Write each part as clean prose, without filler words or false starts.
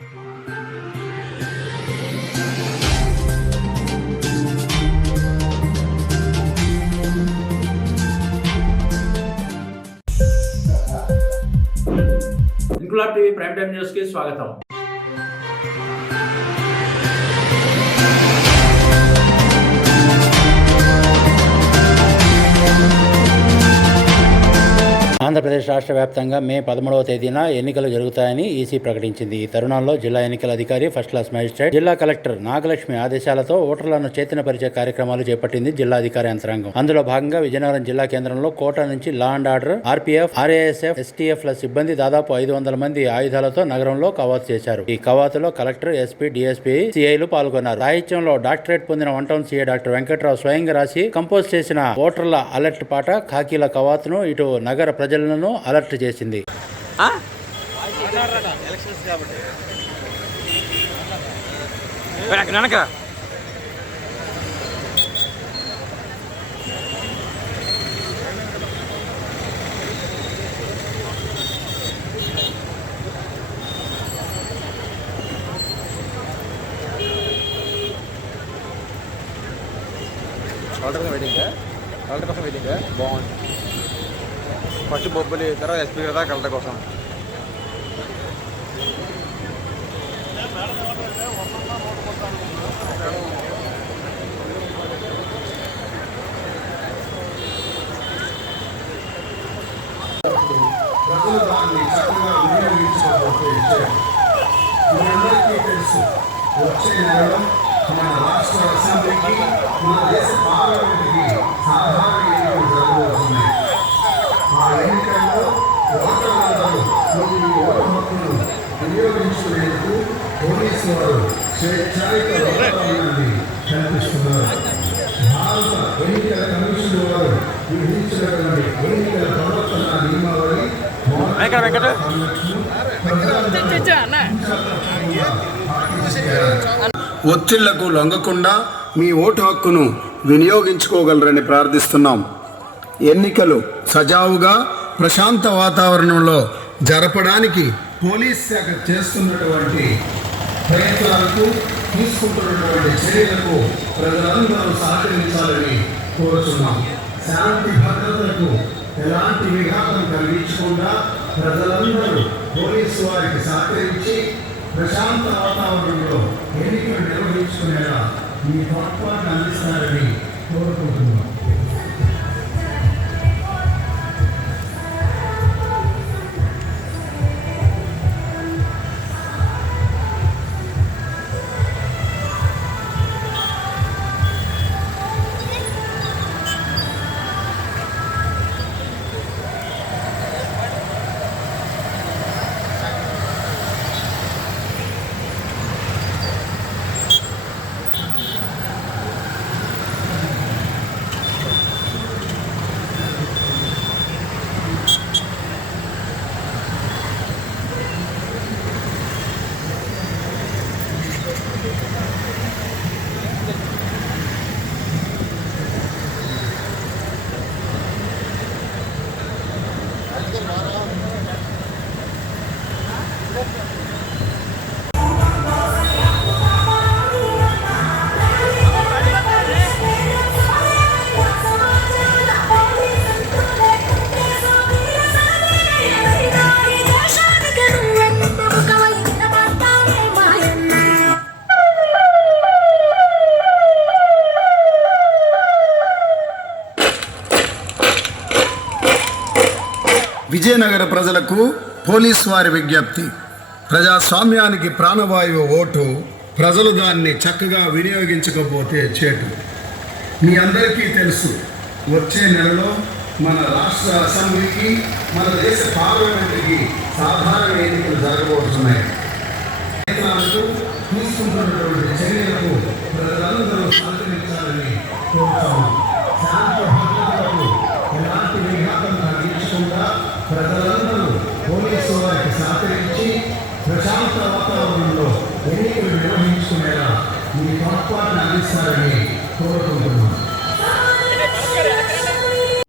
Inquilab TV prime time news కి స్వాగతం. ఆంధ్రప్రదేశ్ రాష్ట్ర వ్యాప్తంగా మే 13వ తేదీన ఎన్నికలు జరుగుతాయని ఈసీ ప్రకటించింది. ఈ తరుణంలో జిల్లా ఎన్నికల అధికారి ఫస్ట్ క్లాస్ మేజిస్ట్రేట్ జిల్లా కలెక్టర్ నాగలక్ష్మి ఆదేశాలతో ఓటర్లను చైతన్యపరిచే కార్యక్రమాలు చేపట్టింది జిల్లా అధికార యంత్రాంగం. అందులో భాగంగా విజయనగరం జిల్లా కేంద్రంలో కోట నుంచి law and order, RPF, RASF, STF ల సిబ్బంది దాదాపు 500 మంది ఆయుధాలతో నగరంలో కవాతు చేశారు. ఈ కవాతులో కలెక్టర్, ఎస్పీ, డీఎస్పీ, సిఐలు పాల్గొన్నారు. సాహిత్యంలో డాక్టరేట్ పొందిన 1 టౌన్ సీఐ డాక్టర్ వెంకట్రావు స్వయంగా రాసి కంపోజ్ చేసిన ఓటర్ల అలర్ట్ పాట ఖాకీల కవాతును ఇటు నగర ప్రజలను అలర్ట్ చేసింది. కలెక్టర్ కోసం వెయిటింగ్ బాగుంది. ఫస్ట్ బొబ్బలి, తర్వాత ఎస్పీ కదా కలెక్టర్ కోసం. వచ్చే నెలలో మన రాష్ట్ర అసెంబ్లీకి, మన దేశ పార్లమెంట్కి సాధారణ ఎన్నికలు జరగబోతున్నాయి. ఆ ఎన్నికల్లో ఓటర్లందరూ మీ ఓటు హక్కును వినియోగించుకునేందుకు పోలీసు వారు స్వేచ్ఛాయుత వాతావరణాన్ని కల్పిస్తున్నారు. భారత ఎన్నికల కమిషన్ వారు విధించినటువంటి ఎన్నికల ప్రవర్తన నియమావళి ఒత్తిళ్లకు లొంగకుండా మీ ఓటు హక్కును వినియోగించుకోగలరని ప్రార్థిస్తున్నాం. ఎన్నికలు సజావుగా ప్రశాంత వాతావరణంలో జరపడానికి పోలీస్ శాఖ చేస్తున్నటువంటి ప్రయత్నాలకు, తీసుకుంటున్నటువంటి చర్యలకు ప్రజలందరూ సహకరించాలని కోరుతున్నాం. శాంతి భద్రతలకు ఎలాంటి విఘాతం కలిగించకుండా ప్రజలందరూ పోలీసు వారికి సహకరించి ప్రశాంత వాతావరణంలో ఎన్నికలు నిర్వహించుకునేలా మీ తోడ్పాటును అందిస్తారని కోరుకుంటున్నాం. విజయనగర ప్రజలకు పోలీసు వారి విజ్ఞప్తి. ప్రజాస్వామ్యానికి ప్రాణవాయువు ఓటు. ప్రజలు దాన్ని చక్కగా వినియోగించకపోతే చేటు. మీ అందరికీ తెలుసు, వచ్చే నెలలో మన రాష్ట్ర అసెంబ్లీకి, మన దేశ పార్లమెంట్కి సాధారణ ఎన్నికలు జరగబోతున్నాయి. తీసుకుంటున్నటువంటి చర్యలకు ప్రజలందరూ సహకరించాలని కోరుతాము. శాంతి భద్రతలకు ఎలాంటి విఘాతం కలిగించకుండా ప్రజలందరూ పోలీసు వారికి సహకరించి ప్రశాంత వాతావరణంలో ఎన్నికలు నిర్వహించుకునేలా మీ తోడ్పాటును అందిస్తారని కోరుకుంటున్నాం.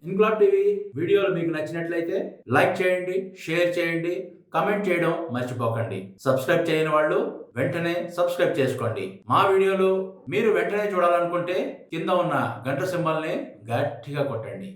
ఇంక్లాబ్ టీవీ వీడియోలు మీకు నచ్చినట్లయితే లైక్ చేయండి, షేర్ చేయండి, కమెంట్ చేయడం మర్చిపోకండి. సబ్స్క్రైబ్ చేయని వాళ్ళు వెంటనే సబ్స్క్రైబ్ చేసుకోండి. మా వీడియోలు మీరు వెంటనే చూడాలనుకుంటే కింద ఉన్న గంట సింబల్ని గట్టిగా కొట్టండి.